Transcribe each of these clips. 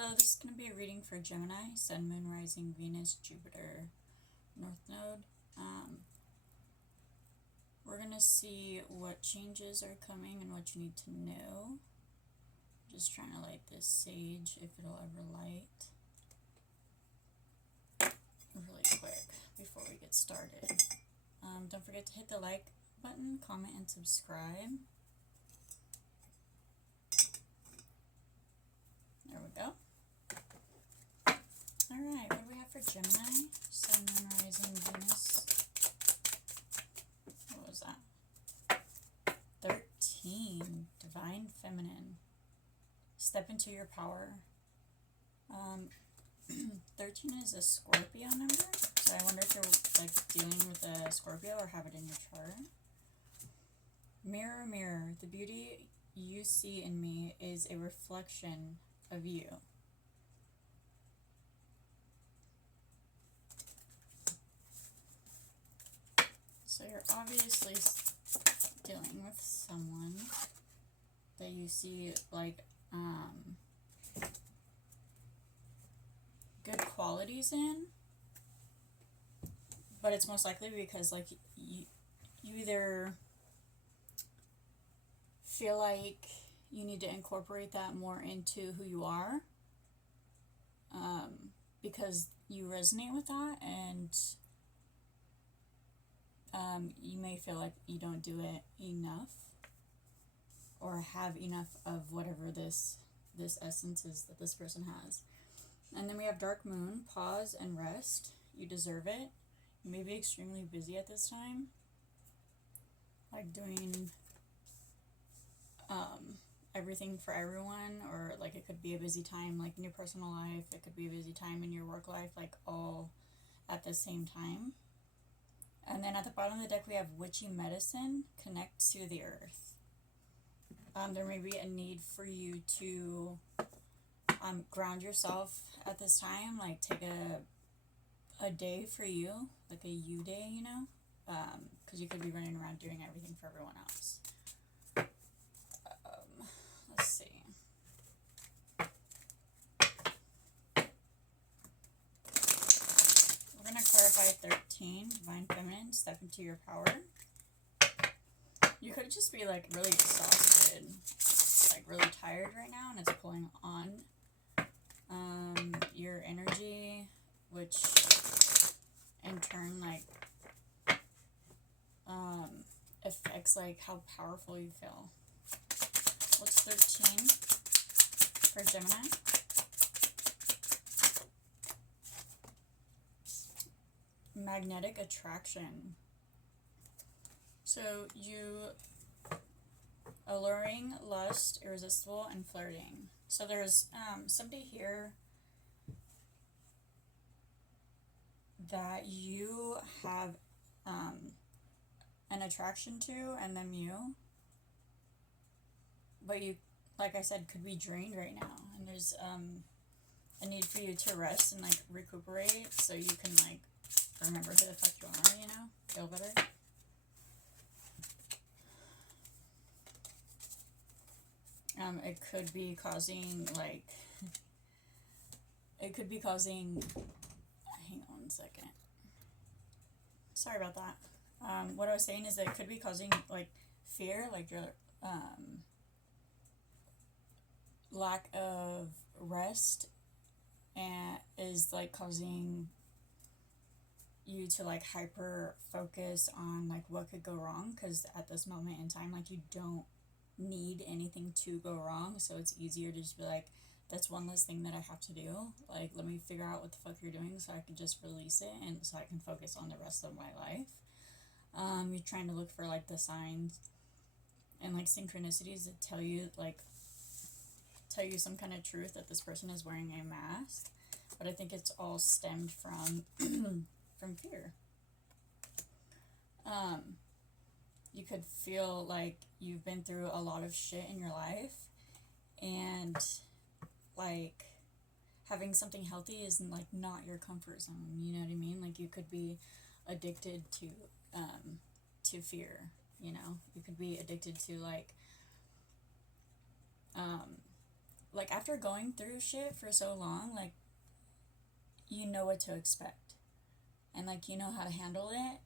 Hello, this is going to be a reading for Gemini, Sun, Moon, Rising, Venus, Jupiter, North Node. We're going to see what changes are coming and what you need to know. Just trying to light this sage, if it'll ever light. Really quick before we get started. Don't forget to hit the like button, comment, and subscribe. There we go. Alright, what do we have for Gemini? Sun, Moon, Rising, Venus. What was that? 13. Divine Feminine. Step into your power. 13 is a Scorpio number, so I wonder if you're like dealing with a Scorpio or have it in your chart. Mirror, mirror, the beauty you see in me is a reflection of you. So you're obviously dealing with someone that you see like good qualities in, but it's most likely because like you either feel like you need to incorporate that more into who you are, because you resonate with that, and you may feel like you don't do it enough or have enough of whatever this essence is that this person has. And then we have Dark Moon, pause and rest. You deserve it. You may be extremely busy at this time, like doing everything for everyone, or like it could be a busy time like in your personal life, it could be a busy time in your work life, like all at the same time. And then at the bottom of the deck we have Witchy Medicine, connect to the earth. There may be a need for you to ground yourself at this time, like take a day for you, like a you day, you know, because you could be running around doing everything for everyone else. Let's see. We're going to clarify 13, Divine Feminine, step into your power. You could just be like really exhausted, like really tired right now, and it's pulling on your energy, which in turn like affects like how powerful you feel. What's 13 for Gemini? Magnetic attraction. So you alluring, lust, irresistible, and flirting. So there's somebody here that you have an attraction to, and them you. But you, like I said, could be drained right now, and there's a need for you to rest and like recuperate so you can like remember who the fuck you are, you know, feel better. It could be causing like, hang on one second. Sorry about that. What I was saying is that it could be causing like fear, like your lack of rest, and is like causing you to like hyper focus on like what could go wrong, because at this moment in time like you don't need anything to go wrong, so it's easier to just be like, that's one less thing that I have to do, like let me figure out what the fuck you're doing so I can just release it and so I can focus on the rest of my life. You're trying to look for like the signs and like synchronicities that tell you some kind of truth that this person is wearing a mask, but I think it's all stemmed from from fear. You could feel like you've been through a lot of shit in your life, and like having something healthy is like not your comfort zone, you know what I mean? Like you could be addicted to fear, you know? You could be addicted to like like, after going through shit for so long, like, you know what to expect. And, like, you know how to handle it.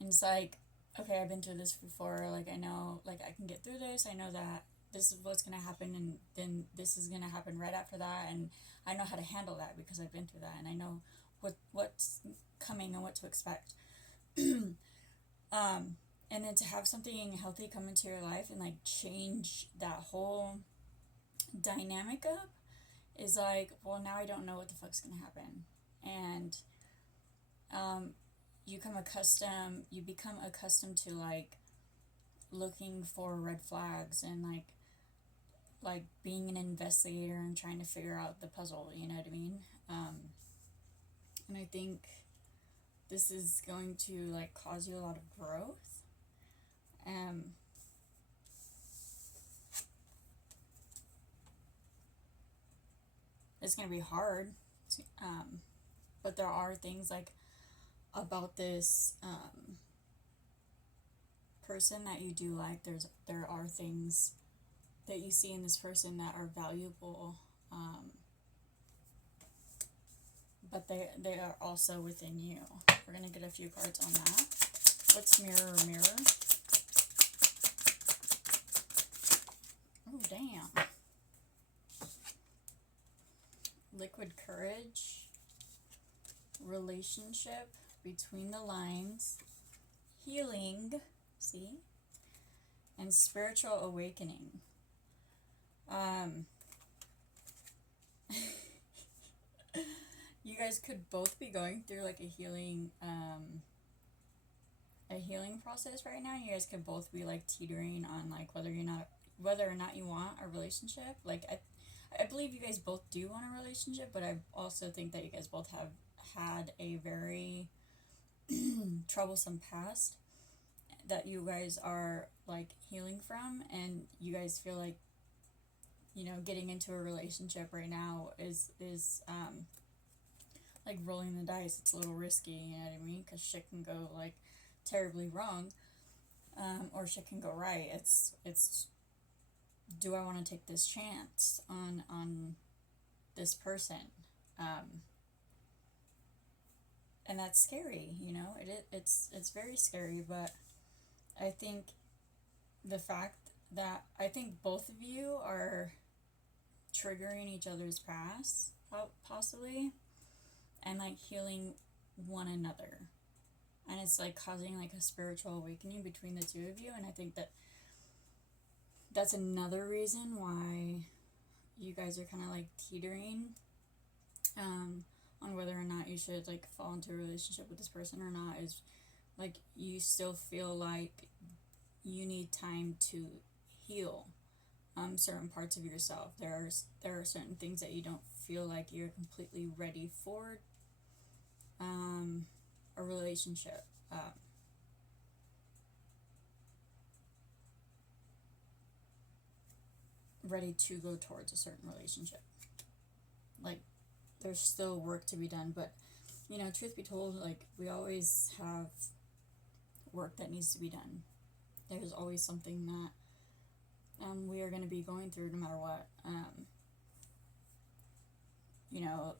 And it's like, okay, I've been through this before. Like, I know, like, I can get through this. I know that this is what's going to happen, and then this is going to happen right after that. And I know how to handle that because I've been through that. And I know what's coming and what to expect. And then to have something healthy come into your life and, like, change that whole dynamic up is like, well, now I don't know what the fuck's gonna happen. And you become accustomed to, like, looking for red flags and, like being an investigator and trying to figure out the puzzle, you know what I mean? And I think this is going to, like, cause you a lot of growth. It's going to be hard, but there are things, like, about this person that you do like. There are things that you see in this person that are valuable, but they are also within you. We're going to get a few cards on that. What's mirror, mirror? Oh, damn. Liquid courage, relationship, between the lines, healing, see, and spiritual awakening. You guys could both be going through, like, a healing process right now. You guys could both be, like, teetering on, like, whether or not you want a relationship. Like, I believe you guys both do want a relationship, but I also think that you guys both have had a very troublesome past that you guys are, like, healing from, and you guys feel like, you know, getting into a relationship right now is like rolling the dice. It's a little risky, you know what I mean? Because shit can go, like, terribly wrong, or shit can go right. It's do I want to take this chance on this person? And that's scary, you know? It's very scary, but I think the fact that I think both of you are triggering each other's past, possibly, and, like, healing one another. And it's, like, causing, like, a spiritual awakening between the two of you. And I think that's another reason why you guys are kind of, like, teetering on whether or not you should, like, fall into a relationship with this person or not, is, like, you still feel like you need time to heal certain parts of yourself. There are certain things that you don't feel like you're completely ready for a relationship. Ready to go towards a certain relationship. Like, there's still work to be done, but, you know, truth be told, like, we always have work that needs to be done. There's always something that we are going to be going through no matter what. You know,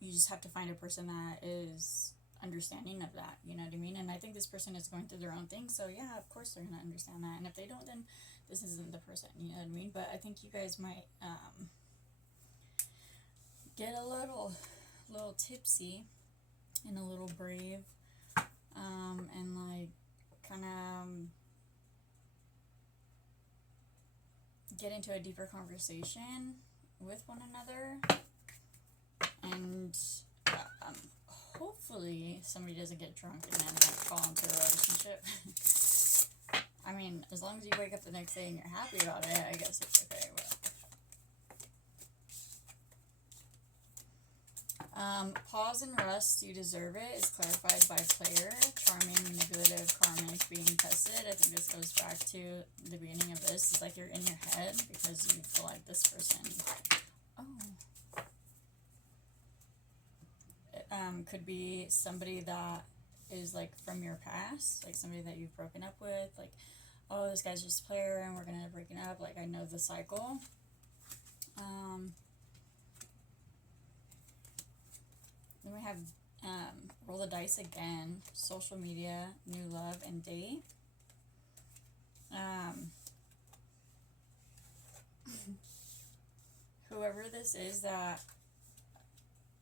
you just have to find a person that is understanding of that, you know what I mean? And I think this person is going through their own thing, so yeah, of course they're going to understand that. And if they don't, then this isn't the person, you know what I mean? But I think you guys might get a little tipsy and a little brave, and, like, kind of get into a deeper conversation with one another, and hopefully somebody doesn't get drunk and then, like, fall into a relationship. I mean, as long as you wake up the next day and you're happy about it, I guess it's okay. But pause and rest, you deserve it, is clarified by player. Charming, manipulative, karmic, being tested. I think this goes back to the beginning of this. It's like you're in your head because you feel like this person could be somebody that is, like, from your past, like somebody that you've broken up with, like, oh, this guy's just a player and we're gonna end up breaking up. Like, I know the cycle. Then we have roll the dice again, social media, new love, and date. Whoever this is that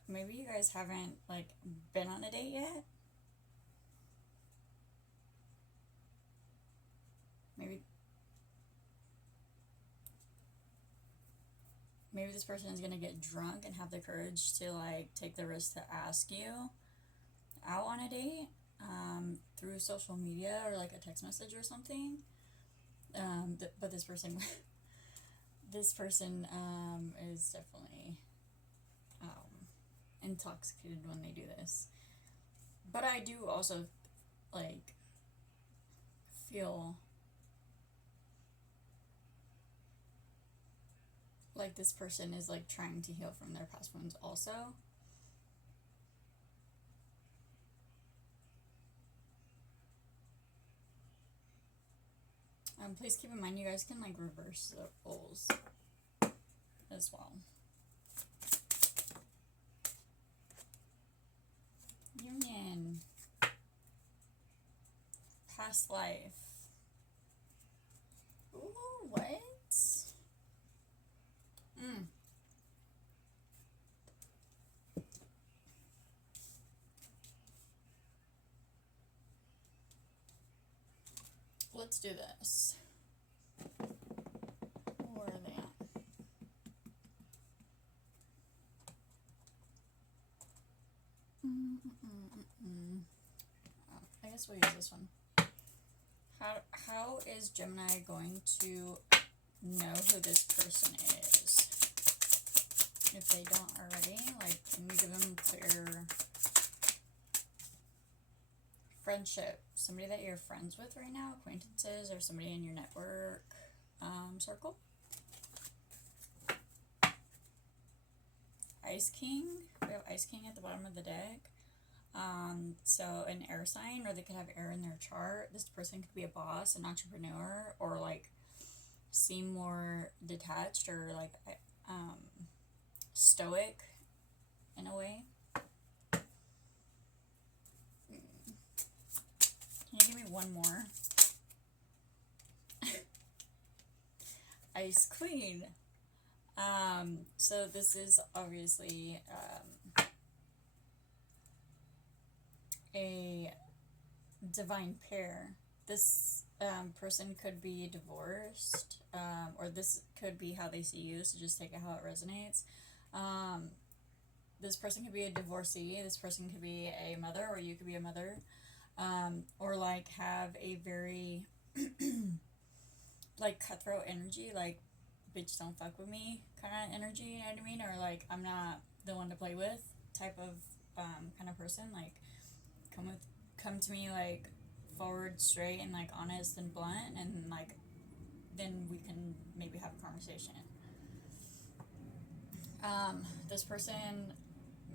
maybe you guys haven't like been on a date yet. Maybe this person is gonna get drunk and have the courage to like take the risk to ask you out on a date through social media or like a text message or something. But this person this person is definitely intoxicated when they do this. But I do also like feel like this person is like trying to heal from their past wounds also. Please keep in mind you guys can like reverse the roles as well. Union. Past life. Ooh, what? Let's do this. Where are they at? Oh, I guess we'll use this one. How is Gemini going to know who this person is? If they don't already, like, can you give them clear friendship? Somebody that you're friends with right now, acquaintances, or somebody in your network circle? Ice King. We have Ice King at the bottom of the deck. So an air sign, or they could have air in their chart. This person could be a boss, an entrepreneur, or like seem more detached or like stoic in a way. Can you give me one more? Ice Queen. So this is obviously a divine pair. This person could be divorced, or this could be how they see you, so just take it how it resonates. This person could be a divorcee, this person could be a mother, or you could be a mother, or like have a very like cutthroat energy, like bitch don't fuck with me kind of energy, you know what I mean? Or like I'm not the one to play with type of kind of person. Like come to me like forward, straight, and like honest and blunt, and like then we can maybe have a conversation. This person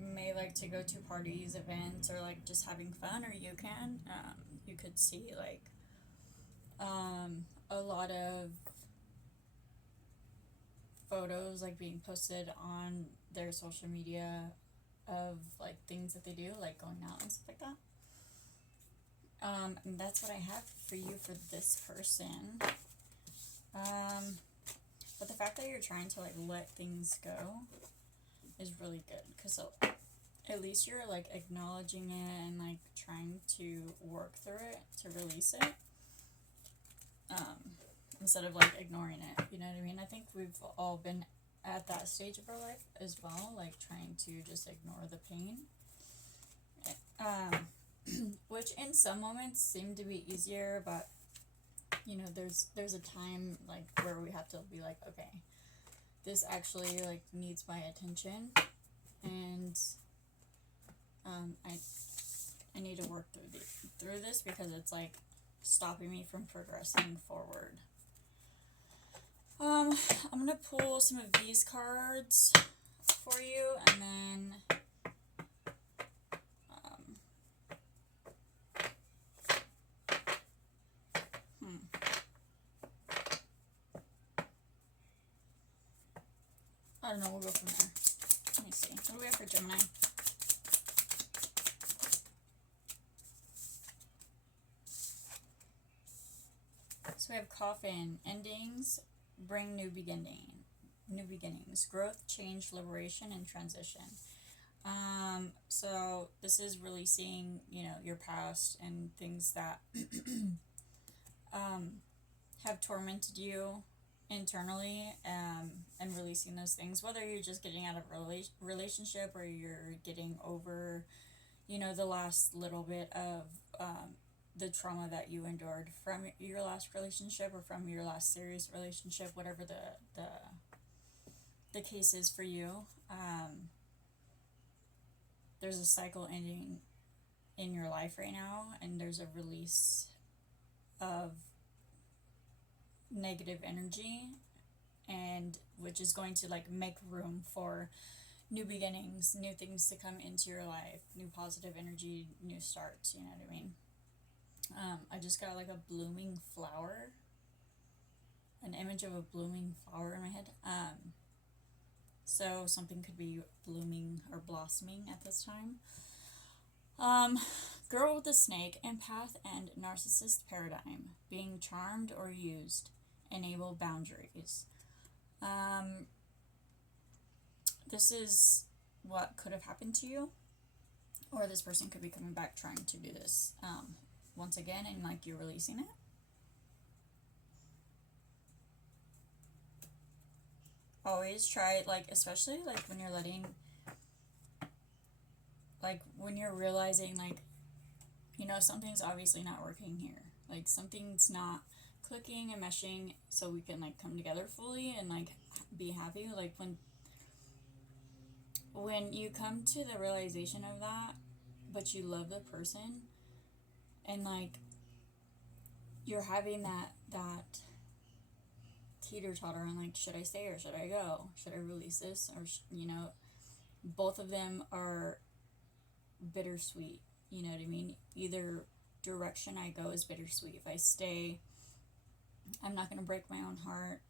may like to go to parties, events, or like just having fun, or you could see like a lot of photos like being posted on their social media of like things that they do, like going out and stuff like that. And that's what I have for you for this person. But the fact that you're trying to like let things go is really good, because at least you're like acknowledging it and like trying to work through it to release it, instead of like ignoring it, you know what I mean? I think we've all been at that stage of our life as well, like trying to just ignore the pain, which in some moments seem to be easier, but you know, there's a time like where we have to be like, okay, this actually like needs my attention, and I need to work through this, because it's like stopping me from progressing forward. I'm gonna pull some of these cards for you, and then don't know, we'll go from there. Let me see. What do we have for Gemini? So we have coffin, endings, bring new beginnings, growth, change, liberation, and transition. So this is releasing, you know, your past and things that have tormented you internally, and releasing those things, whether you're just getting out of a relationship or you're getting over, you know, the last little bit of the trauma that you endured from your last relationship or from your last serious relationship, whatever the case is for you. There's a cycle ending in your life right now, and there's a release of negative energy, and which is going to like make room for new beginnings, new things to come into your life, new positive energy, new starts, you know what I mean? I just got like a blooming flower, an image of a blooming flower in my head. So something could be blooming or blossoming at this time. Girl with the snake, empath and narcissist paradigm, being charmed or used, enable boundaries. This is what could have happened to you, or this person could be coming back trying to do this once again, and like you're releasing it. Always try, like, especially like when you're letting, like when you're realizing, like, you know, something's obviously not working here, like something's not clicking and meshing so we can like come together fully and like be happy. Like when you come to the realization of that, but you love the person, and like you're having that teeter-totter on like, should I stay or should I go, should I release this, or you know, both of them are bittersweet, you know what I mean? Either direction I go is bittersweet. If I stay, I'm not going to break my own heart,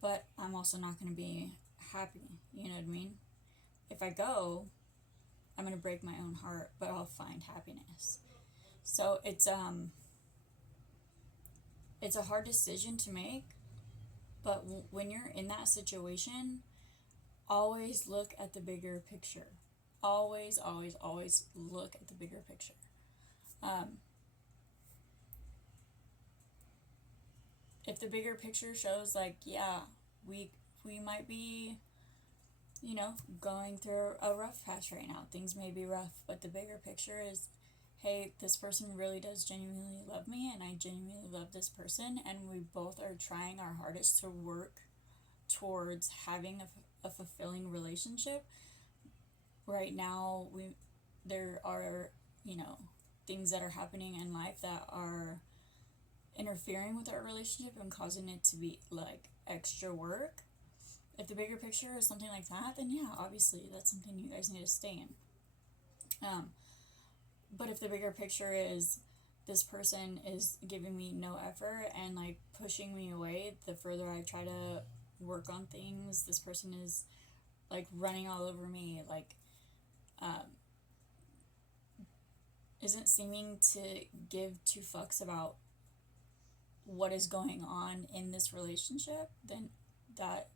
but I'm also not going to be happy, you know what I mean? If I go, I'm going to break my own heart, but I'll find happiness. So it's a hard decision to make, but when you're in that situation, always look at the bigger picture. Always, always, always look at the bigger picture. If the bigger picture shows like, yeah, we might be, you know, going through a rough patch right now. Things may be rough, but the bigger picture is, hey, this person really does genuinely love me, and I genuinely love this person, and we both are trying our hardest to work towards having a fulfilling relationship. Right now, there are, you know, things that are happening in life that are interfering with our relationship and causing it to be like extra work. If the bigger picture is something like that, then yeah, obviously that's something you guys need to stay in. But if the bigger picture is this person is giving me no effort and like pushing me away, the further I try to work on things, this person is like running all over me, like isn't seeming to give two fucks about what is going on in this relationship, then that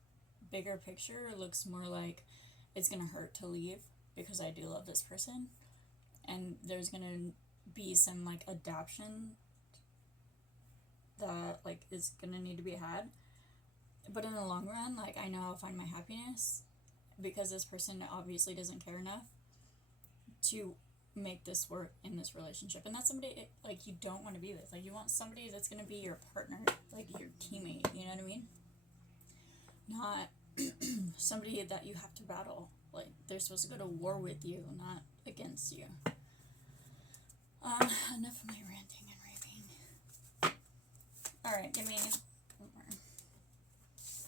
bigger picture looks more like it's gonna hurt to leave because I do love this person, and there's gonna be some like adaptation that like is gonna need to be had. But in the long run, like I know I'll find my happiness because this person obviously doesn't care enough to make this work in this relationship. And that's somebody like you don't want to be with. Like you want somebody that's gonna be your partner, like your teammate, you know what I mean? Not somebody that you have to battle. Like they're supposed to go to war with you, not against you. Enough of my ranting and raving. Alright, give me one more.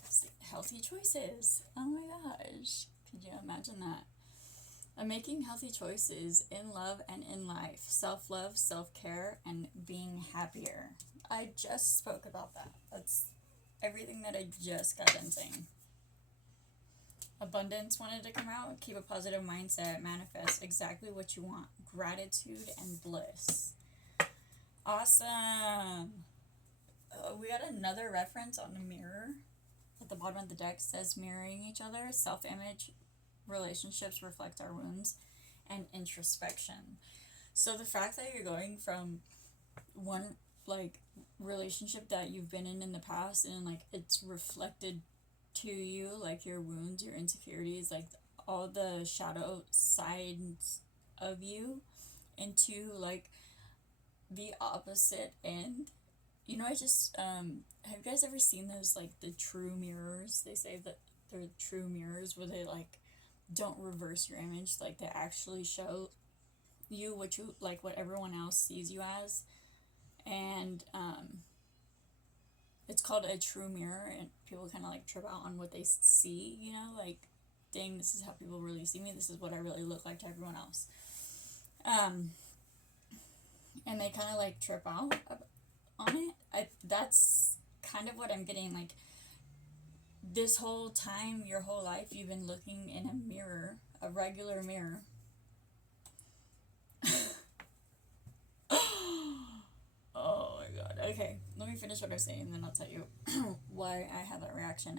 Let's see. Healthy choices. Oh my gosh. Could you imagine that? I'm making healthy choices in love and in life. Self-love, self-care, and being happier. I just spoke about that. That's everything that I just got done saying. Abundance wanted to come out. Keep a positive mindset. Manifest exactly what you want. Gratitude and bliss. Awesome. We got another reference on the mirror. At the bottom of the deck says mirroring each other. Self-image. Relationships reflect our wounds. And introspection. So the fact that you're going from one, like, relationship that you've been in the past, and like it's reflected to you, like your wounds, your insecurities, like all the shadow sides of you, into like the opposite end. You know, I just have you guys ever seen those, like, the true mirrors? They say that they're true mirrors where they like don't reverse your image, like they actually show you what you like, what everyone else sees you as. And it's called a true mirror, and people kind of like trip out on what they see, you know, like, dang, this is how people really see me, this is what I really look like to everyone else. And they kind of like trip out on it. That's kind of what I'm getting, like, this whole time, your whole life, you've been looking in a mirror, a regular mirror. Oh my god. Okay, let me finish what I was saying, and then I'll tell you why I had that reaction.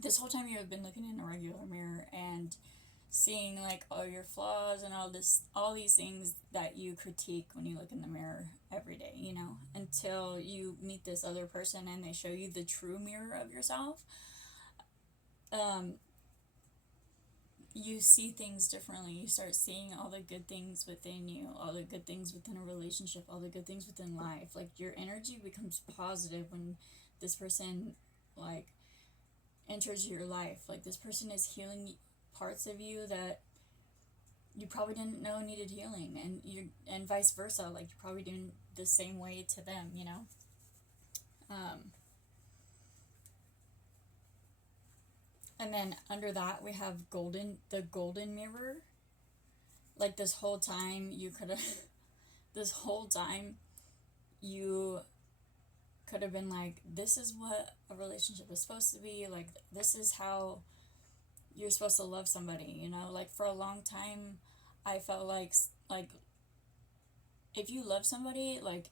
This whole time you've been looking in a regular mirror and seeing like all your flaws and all these things that you critique when you look in the mirror every day, you know, until you meet this other person and they show you the true mirror of yourself. You see things differently. You start seeing all the good things within you, all the good things within a relationship, all the good things within life. Like, your energy becomes positive when this person, like, enters your life. Like, this person is healing parts of you that you probably didn't know needed healing, and vice versa. Like, you're probably doing the same way to them, you know. And then under that we have the golden mirror. Like, this whole time you could have this whole time you could have been like, this is what a relationship is supposed to be, like, this is how you're supposed to love somebody, you know. Like, for a long time I felt like if you love somebody, like,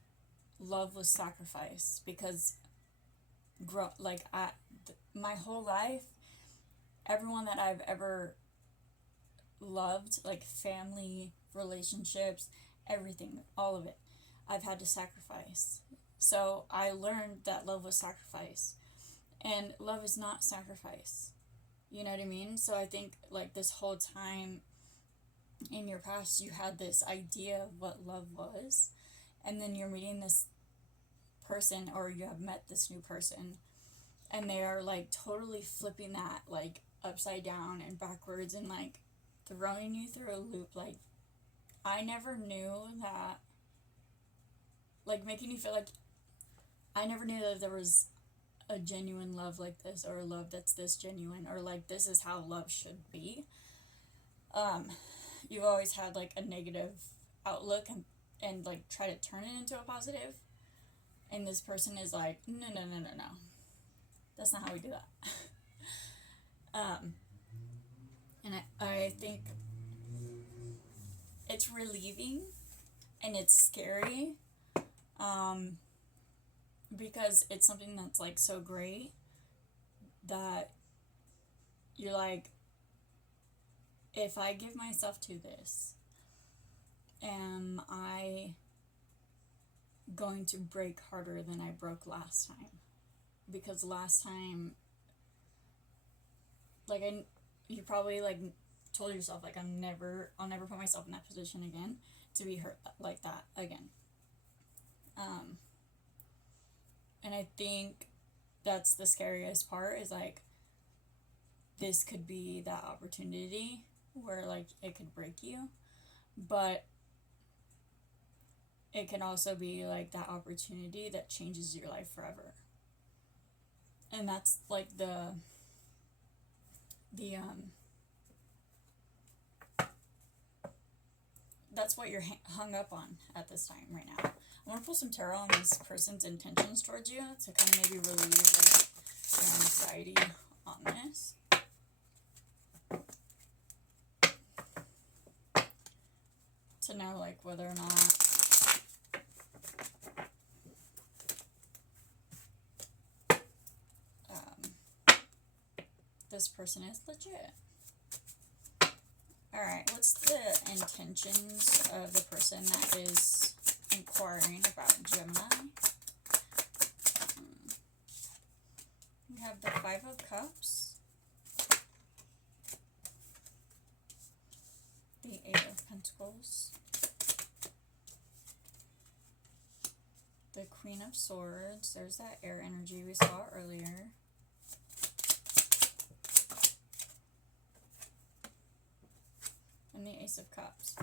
love was sacrifice, because my whole life, everyone that I've ever loved, like family, relationships, everything, all of it, I've had to sacrifice. So I learned that love was sacrifice, and love is not sacrifice. You know what I mean? So I think, like, this whole time in your past, you had this idea of what love was, and then you're meeting this person, or you have met this new person, and they are like totally flipping that, like, upside down and backwards, and like throwing you through a loop. Like, I never knew that, like, making you feel like I never knew that there was a genuine love like this, or a love that's this genuine, or like this is how love should be. You've always had like a negative outlook, and like try to turn it into a positive, and this person is like, no, that's not how we do that. And I think it's relieving, and it's scary, because it's something that's like so great that you're like, if I give myself to this, am I going to break harder than I broke last time? Because last time, like, you probably like told yourself, like, I'll never put myself in that position again, to be hurt like that again. And I think that's the scariest part, is like, this could be that opportunity where like it could break you, but it can also be like that opportunity that changes your life forever. And that's like that's what you're hung up on at this time right now. I want to pull some tarot on this person's intentions towards you to kind of maybe relieve like your anxiety on this. like whether or not this person is legit. Alright, what's the intentions of the person that is inquiring about Gemini? We have the Five of Cups, the Eight of Pentacles, the Queen of Swords, there's that air energy we saw earlier, and the Ace of Cups.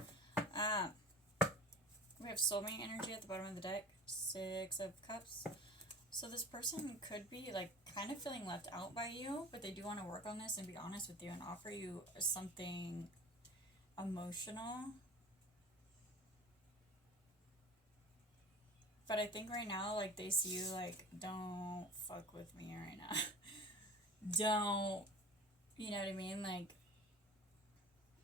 We have soulmate energy at the bottom of the deck, Six of Cups. So this person could be like kind of feeling left out by you, but they do want to work on this and be honest with you and offer you something emotional. But I think right now, like, they see you like, don't fuck with me right now. Don't, you know what I mean? Like,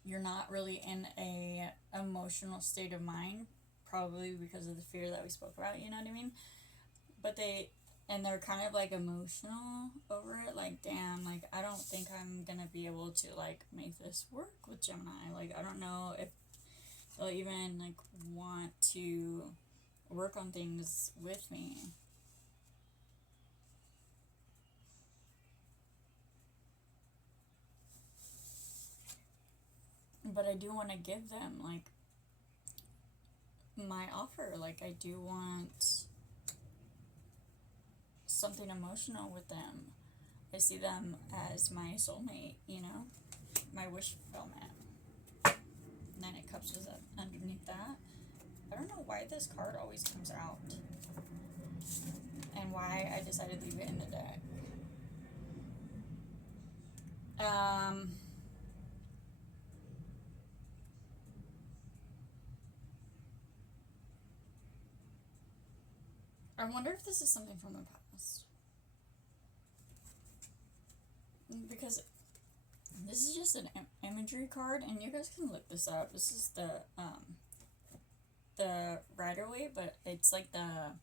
you're not really in a emotional state of mind, probably because of the fear that we spoke about, you know what I mean? But they're kind of like emotional over it, like, damn, like, I don't think I'm gonna be able to like make this work with Gemini. Like, I don't know if they'll even like want to work on things with me. But I do want to give them like my offer. Like, I do want something emotional with them. I see them as my soulmate, you know, my wish fulfillment. Nine of Cups was underneath that. I don't know why this card always comes out and why I decided to leave it in the deck. I wonder if this is something from the past. Because this is just an imagery card, and you guys can look this up. This is the Rider-Waite, but it's like the, I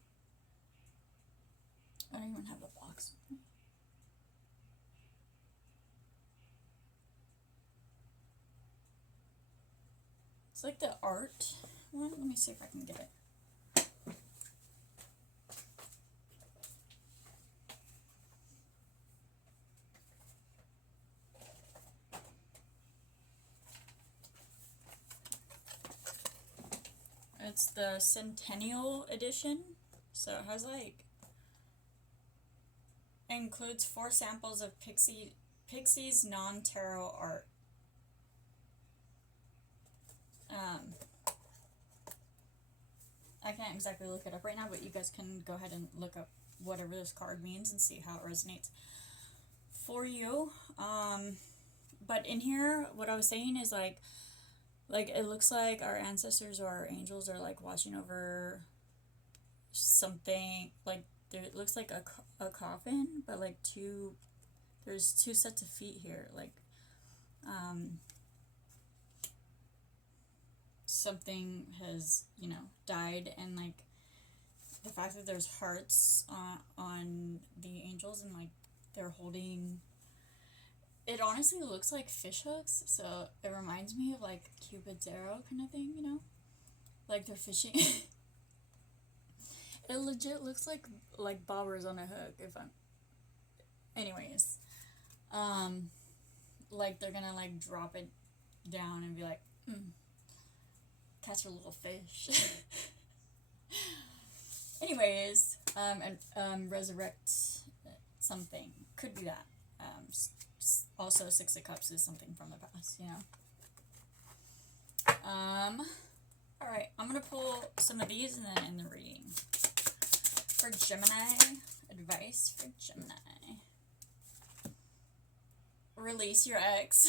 don't even have the box. It's like the art one. Let me see if I can get it. It's the Centennial Edition, so it has like, includes 4 samples of Pixie's non-tarot art. I can't exactly look it up right now, but you guys can go ahead and look up whatever this card means and see how it resonates for you. But in here, what I was saying is like it looks like our ancestors or our angels are like watching over something. Like, there, it looks like a coffin, but like there's 2 sets of feet here. Like, something has, you know, died, and like the fact that there's hearts on the angels, and like they're holding, it honestly looks like fish hooks, so it reminds me of like Cupid's arrow kind of thing, you know, like they're fishing. It legit looks like bobbers on a hook. Anyways, like they're gonna like drop it down and be like, catch a little fish. Anyways, and resurrect something. Could be that. Also, Six of Cups is something from the past, you know. Alright, I'm gonna pull some of these and then end the reading. For Gemini, advice for Gemini. Release your ex.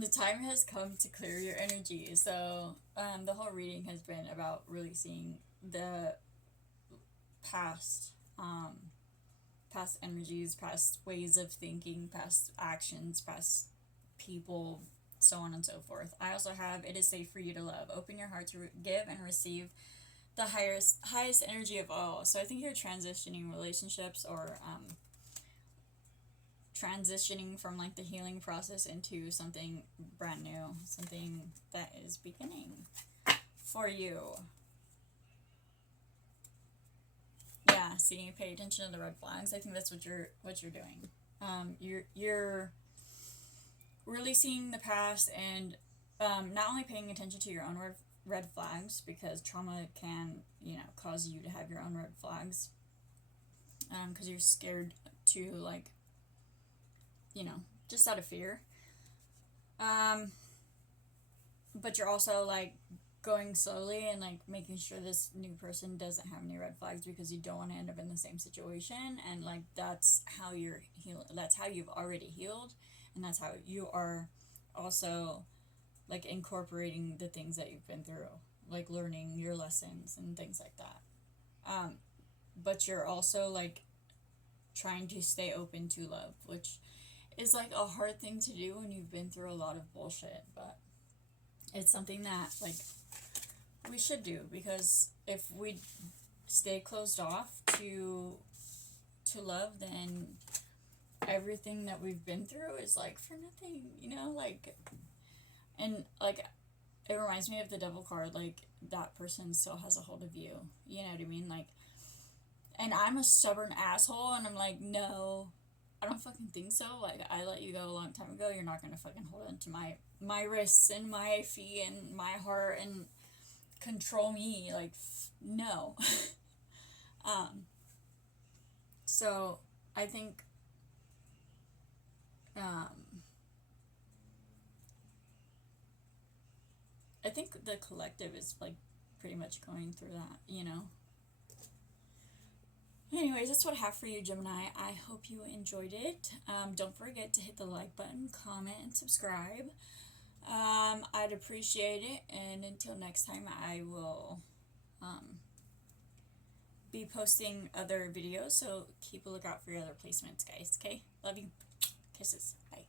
The time has come to clear your energy. So, the whole reading has been about releasing the past energies, past ways of thinking, past actions, past people, so on and so forth. I also have it is safe for you to love. Open your heart to give and receive the highest energy of all. So I think you're transitioning relationships, or transitioning from like the healing process into something brand new, something that is beginning for you. Yeah, see, pay attention to the red flags. I think that's what you're doing. You're releasing the past, and not only paying attention to your own red flags, because trauma can, cause you to have your own red flags, because you're scared to, like, just out of fear. But you're also, like, going slowly and, like, making sure this new person doesn't have any red flags, because you don't want to end up in the same situation. And, like, that's how you're that's how you've already healed, and that's how you are also, like, incorporating the things that you've been through, like learning your lessons and things like that. But you're also, like, trying to stay open to love, which is, like, a hard thing to do when you've been through a lot of bullshit. But it's something that, like, we should do, because if we stay closed off to love, then everything that we've been through is, like, for nothing, like. And, like, it reminds me of the devil card. Like, that person still has a hold of you, you know what I mean? Like, and I'm a stubborn asshole, and I'm like, no, I don't fucking think so. Like, I let you go a long time ago. You're not gonna fucking hold on to my wrists and my feet and my heart and control me. Like, no. So I think, the collective is, like, pretty much going through that. Anyways, that's what I have for you, Gemini. I hope you enjoyed it. Don't forget to hit the like button, comment, and subscribe. I'd appreciate it. And until next time, I will be posting other videos. So keep a lookout for your other placements, guys. Okay? Love you. Kisses. Bye.